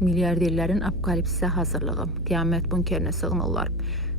Milyarderlərin apokalipsisə hazırlığı, qiyamət bunkerinə sığınırlar.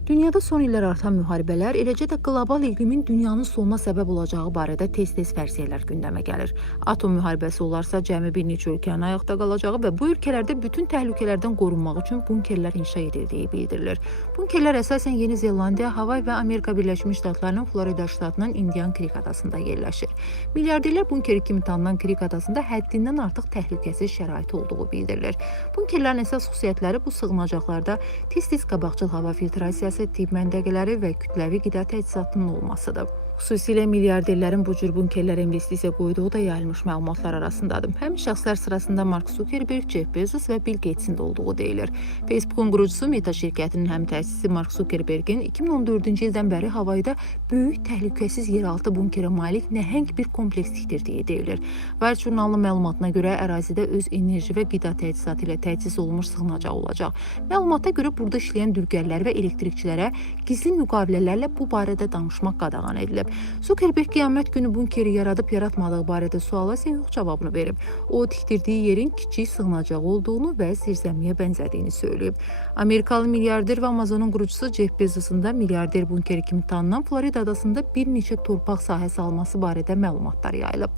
Dünyada son illər artan müharibələr, eləcə də qlobal iqlimin dünyanın sonuna səbəb olacağı barədə tez-tez fərziyyələr gündəmə gəlir. Atom müharibəsi olarsa, cəmi bir neçə ölkənin ayaqda qalacağı və bu ölkələrdə bütün təhlükələrdən qorunmaq üçün bunkerlər inşa edildiyi bildirilir. Bunkerlər əsasən Yeni Zelandiya, Havay və Amerika Birləşmiş Ştatlarının Florida ştatının Indian Krik adasında yerləşir. Milyarderlər bunkeri kimi tanınan Krik adasında həddindən artıq təhlükəsiz şərait olduğu bildirilir. Bunkerlərin əsas xüsusiyyətləri bu sığınacaqlarda tez-tez qabaqcıl hava filtrasiyası, tibb məntəqələri və kütləvi qida təchizatının olmasıdır. Xüsusilə milyarderlərin bu cür bunkerlərə investisiya qoyduğu da yayılmış məlumatlar arasındadır. Həmin şəxslər sırasında Mark Zuckerberg, Jeff Bezos və Bill Gatesin də olduğu deyilir. Facebook'un qurucusu Meta şirkətinin həm təsisçisi Mark Zuckerberg'in 2014-cü ildən bəri havayda böyük təhlükəsiz yeraltı bunkerə malik nəhəng bir kompleks tikdirdiyi deyilir. Wired jurnalının məlumatına görə ərazidə öz enerji və qida təchizatı ilə təchiz olunmuş sığınacaq olacaq. Məlumata görə burada işləyən dülgərlər və elektrikçilərə gizli müqavilələrlə bu barədə danışmaq qadağan edilib. Zuckerberg qiyamət günü bunkeri yaradıb-yaratmadığı barədə suala isə yox cavabını verib. O, tikdirdiyi yerin kiçik sığınacaq olduğunu və zirzəmiyə bənzədiyini söyləyib. Amerikalı milyarder və Amazonun qurucusu Jeff Bezos'un da milyarder bunkeri kimi tanınan Florida adasında bir neçə torpaq sahəsi alması barədə məlumatlar yayılıb.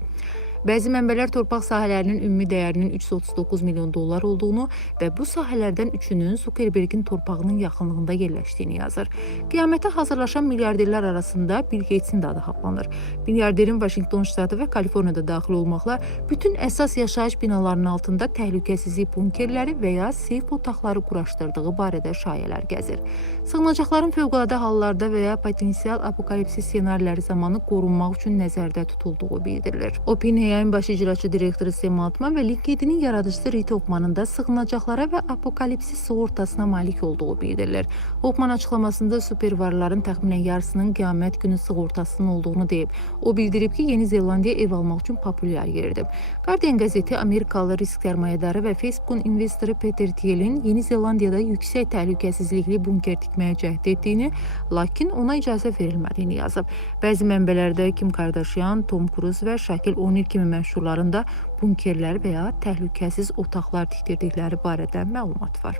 Bəzi mənbələr torpaq sahələrinin ümumi dəyərinin 339 milyon dollar olduğunu və bu sahələrdən üçünün Zuckerberg'in torpağının yaxınlığında yerləşdiyini yazır. Qiyamətə hazırlaşan milyarderlər arasında Bill Gates'in də adı haqlanır. Milyarderin Washington ştatı və Kaliforniyada daxil olmaqla bütün əsas yaşayış binalarının altında təhlükəsizlik bunkerləri və ya seyf otaqları quraşdırdığı barədə şayələr gəzir. Sığınacaqların fövqəladə hallarda və ya potensial apokalipsis ssenariləri zamanı qorunmaq üçün nəzərdə tutulduğu bildirilir. OpenAI'nin baş icraçı direktoru Sam Altman və LinkedIn'in yaradıcısı Reid Hoffman'ın da sığınacaqlara və apokalipsis sığortasına malik olduğu bildirilir. Hoffman açıqlamasında super varlıların təxminən yarısının qiyamət günü sığortasının olduğunu deyib. O bildirib ki, Yeni Zelandiya ev almaq üçün populyar yerdir. Guardian qəzeti Amerikalı risk sərmayədarı və Facebook'un investoru Peter Thiel'in Yeni Zelandiyada yüksək təhlükəsizlikli bunker tikməyə cəhd etdiyini, lakin ona icazə verilmədiyini yazıb. Bəzi mənbələrdə Kim Kardashian, Tom Cruise və Shaquille O'Neal kimi məşhurların da bunkerlər və ya təhlükəsiz otaqlar tikdirdikləri barədə məlumat var.